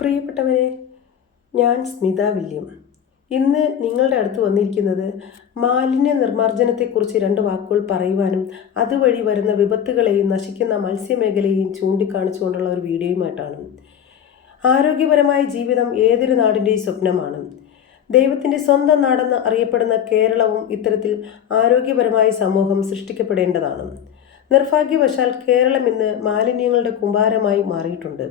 പ്രിയപ്പെട്ടവരെ ഞാൻ സ്മിത വില്യം. ഇന്ന് നിങ്ങളുടെ അടുത്ത് വന്നിരിക്കുന്നത് മാലിന്യ നിർമ്മാർജനത്തെക്കുറിച്ച് രണ്ട് വാക്കുകൾ പറയുവാനും അതുവഴി വരുന്ന വിപത്തുകളെയും നശിക്കുന്ന മത്സ്യമേഖലയെയും ചൂണ്ടിക്കാണിച്ചുകൊണ്ടുള്ള ഒരു വീഡിയോയുമായിട്ടാണ്. ആരോഗ്യപരമായ ജീവിതം ഏതൊരു നാടിന്റെയും സ്വപ്നമാണ്. ദൈവത്തിന്റെ സ്വന്തം നാടെന്ന് അറിയപ്പെടുന്ന കേരളവും ഇത്തരത്തിൽ ആരോഗ്യപരമായ സമൂഹം സൃഷ്ടിക്കപ്പെടേണ്ടതാണ്. നിർഭാഗ്യവശാൽ കേരളം ഇന്ന് മാലിന്യങ്ങളുടെ കുമ്പാരമായി മാറിയിട്ടുണ്ട്.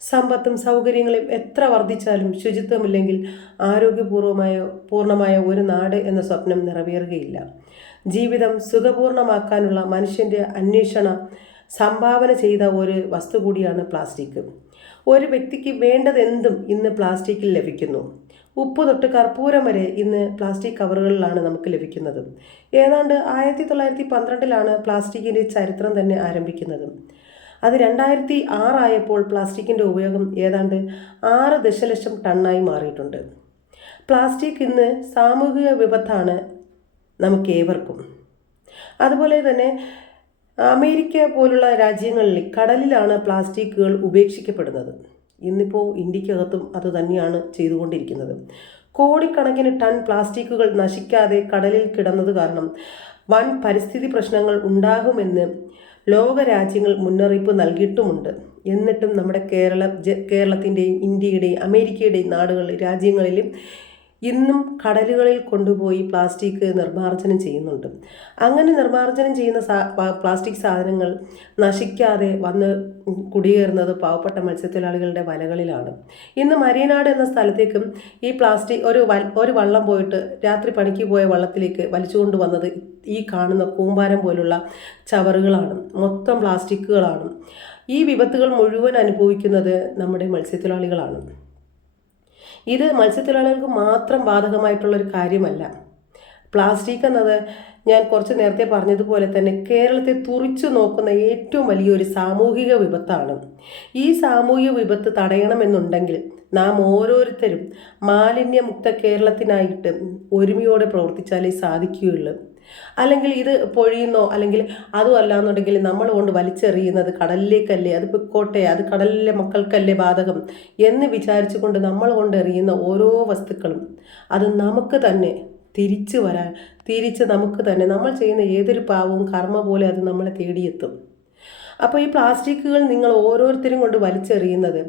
സമ്പത്തും സൗകര്യങ്ങളും എത്ര വർദ്ധിച്ചാലും ശുചിത്വമില്ലെങ്കിൽ ആരോഗ്യപൂർവമായ പൂർണമായ ഒരു നാട് എന്ന സ്വപ്നം നിറവേറുകയില്ല. ജീവിതം സുഖപൂർണമാക്കാനുള്ള മനുഷ്യന്റെ അന്വേഷണ സംഭാവന ചെയ്ത ഒരു വസ്തു കൂടിയാണ് പ്ലാസ്റ്റിക്. ഒരു വ്യക്തിക്ക് വേണ്ടതെന്തും ഇന്ന് പ്ലാസ്റ്റിക്കിൽ ലഭിക്കുന്നു. ഉപ്പ് തൊട്ട് കർപ്പൂരം വരെ ഇന്ന് പ്ലാസ്റ്റിക് കവറുകളിലാണ് നമുക്ക് ലഭിക്കുന്നത്. ഏതാണ്ട് ആയിരത്തി തൊള്ളായിരത്തി പന്ത്രണ്ടിലാണ് പ്ലാസ്റ്റിക്കിന്റെ ചരിത്രം തന്നെ ആരംഭിക്കുന്നത്. അത് രണ്ടായിരത്തി ആറായപ്പോൾ പ്ലാസ്റ്റിക്കിന്റെ ഉപയോഗം ഏതാണ്ട് ആറ് ദശലക്ഷം ടണ്ണായി മാറിയിട്ടുണ്ട്. പ്ലാസ്റ്റിക് ഇന്ന് സാമൂഹിക വിപത്താണ് നമുക്കേവർക്കും. അതുപോലെ തന്നെ അമേരിക്ക പോലുള്ള രാജ്യങ്ങളിൽ കടലിലാണ് പ്ലാസ്റ്റിക്കുകൾ ഉപേക്ഷിക്കപ്പെടുന്നത്. ഇന്നിപ്പോൾ ഇന്ത്യക്കകത്തും അത് തന്നെയാണ് ചെയ്തുകൊണ്ടിരിക്കുന്നത്. കോടിക്കണക്കിന് ടൺ പ്ലാസ്റ്റിക്കുകൾ നശിക്കാതെ കടലിൽ കിടന്നത് കാരണം വൻ പരിസ്ഥിതി പ്രശ്നങ്ങൾ ഉണ്ടാകുമെന്ന് ലോകരാജ്യങ്ങൾ മുന്നറിയിപ്പ് നൽകിയിട്ടുമുണ്ട്. എന്നിട്ടും നമ്മുടെ കേരള കേരളത്തിന്റെയും ഇന്ത്യയുടെയും അമേരിക്കയുടെയും നാടുകളിൽ രാജ്യങ്ങളിലും ഇന്നും കടലുകളിൽ കൊണ്ടുപോയി പ്ലാസ്റ്റിക് നിർമ്മാർജനം ചെയ്യുന്നുണ്ട്. അങ്ങനെ നിർമ്മാർജനം ചെയ്യുന്ന പ്ലാസ്റ്റിക് സാധനങ്ങൾ നശിക്കാതെ വന്ന് കുടിയേറുന്നത് പാവപ്പെട്ട മത്സ്യത്തൊഴിലാളികളുടെ വലകളിലാണ്. ഇന്ന് മരീനാട് എന്ന സ്ഥലത്തേക്കും ഈ പ്ലാസ്റ്റിക് ഒരു ഒരു വള്ളം പോയിട്ട് രാത്രി പണിക്ക് പോയ വള്ളത്തിലേക്ക് വലിച്ചുകൊണ്ട് വന്നത് ഈ കാണുന്ന കൂമ്പാരം പോലുള്ള ചവറുകളാണ്. മൊത്തം പ്ലാസ്റ്റിക്കുകളാണ് ഈ വിപത്തുകൾ മുഴുവൻ അനുഭവിക്കുന്നത് നമ്മുടെ മത്സ്യത്തൊഴിലാളികളാണ്. ഇത് മത്സ്യത്തൊഴിലാളികൾക്ക് മാത്രം ബാധകമായിട്ടുള്ളൊരു കാര്യമല്ല. പ്ലാസ്റ്റിക് എന്നത് ഞാൻ കുറച്ച് നേരത്തെ പറഞ്ഞതുപോലെ തന്നെ കേരളത്തെ തുറിച്ചു നോക്കുന്ന ഏറ്റവും വലിയൊരു സാമൂഹിക വിപത്താണ്. ഈ സാമൂഹിക വിപത്ത് തടയണമെന്നുണ്ടെങ്കിൽ നാം ഓരോരുത്തരും മാലിന്യമുക്ത കേരളത്തിനായിട്ട് ഒരുമയോടെ പ്രവർത്തിച്ചാലേ സാധിക്കുകയുള്ളൂ. അല്ലെങ്കിൽ ഇത് പൊഴിയുന്നോ അല്ലെങ്കിൽ അതും നമ്മൾ കൊണ്ട് വലിച്ചെറിയുന്നത് കടലിലേക്കല്ലേ? അത് പിക്കോട്ടെ അത് കടലിലെ മക്കൾക്കല്ലേ ബാധകം? എന്ന് വിചാരിച്ചുകൊണ്ട് നമ്മൾ കൊണ്ട് എറിയുന്ന ഓരോ വസ്തുക്കളും അത് നമുക്ക് തന്നെ തിരിച്ചു വരാൻ തിരിച്ച് നമുക്ക് തന്നെ നമ്മൾ ചെയ്യുന്ന ഏതൊരു പാവവും കർമ്മ പോലെ അത് നമ്മളെ തേടിയെത്തും. അപ്പോൾ ഈ പ്ലാസ്റ്റിക്കുകൾ നിങ്ങൾ ഓരോരുത്തരും കൊണ്ട് വലിച്ചെറിയുന്നത്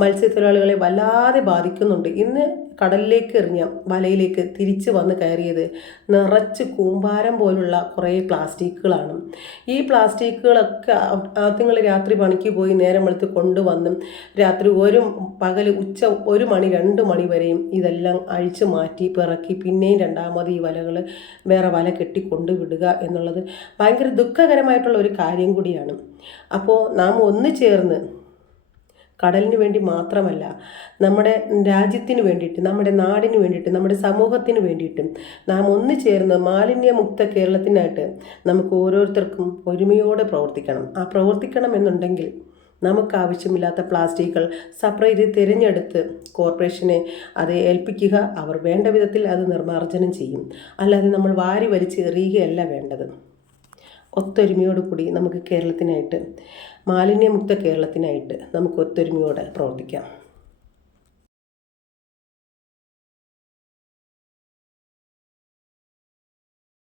മത്സ്യത്തൊഴിലാളികളെ വല്ലാതെ ബാധിക്കുന്നുണ്ട്. ഇന്ന് കടലിലേക്ക് എറിഞ്ഞ വലയിലേക്ക് തിരിച്ച് വന്ന് കയറിയത് നിറച്ച് കൂമ്പാരം പോലുള്ള കുറേ പ്ലാസ്റ്റിക്കുകളാണ്. ഈ പ്ലാസ്റ്റിക്കുകളൊക്കെ നിങ്ങൾ രാത്രി പണിക്ക് പോയി നേരം വെളുത്ത് കൊണ്ടുവന്നും രാത്രി ഒരു പകൽ ഉച്ച ഒരു മണി രണ്ട് മണി വരെയും ഇതെല്ലാം അഴിച്ചു മാറ്റി പിറക്കി പിന്നെയും രണ്ടാമത് ഈ വലകൾ വേറെ വല കെട്ടി കൊണ്ടുവിടുക എന്നുള്ളത് ഭയങ്കര ദുഃഖകരമായിട്ടുള്ള ഒരു കാര്യം കൂടിയാണ്. അപ്പോൾ നാം ഒന്ന് ചേർന്ന് കടലിന് വേണ്ടി മാത്രമല്ല നമ്മുടെ രാജ്യത്തിന് വേണ്ടിയിട്ട് നമ്മുടെ നാടിന് വേണ്ടിയിട്ട് നമ്മുടെ സമൂഹത്തിന് വേണ്ടിയിട്ടും നാം ഒന്ന് ചേർന്ന് മാലിന്യമുക്ത കേരളത്തിനായിട്ട് നമുക്ക് ഓരോരുത്തർക്കും ഒരുമയോടെ പ്രവർത്തിക്കണം. ആ പ്രവർത്തിക്കണം എന്നുണ്ടെങ്കിൽ നമുക്ക് ആവശ്യമില്ലാത്ത പ്ലാസ്റ്റിക്കുകൾ സെപ്പറേറ്റ് തിരഞ്ഞെടുത്ത് കോർപ്പറേഷനെ അത് ഏൽപ്പിക്കുക അവർ വേണ്ട വിധത്തിൽ അത് നിർമ്മാർജനം ചെയ്യും. അല്ലാതെ നമ്മൾ വാരി വലിച്ച് എറിയുകയല്ല വേണ്ടത്. ഒത്തൊരുമയോടുകൂടി നമുക്ക് കേരളത്തിനായിട്ട് മാലിന്യമുക്ത കേരളത്തിനായിട്ട് നമുക്ക് ഒത്തൊരുമയോടെ പ്രവർത്തിക്കാം.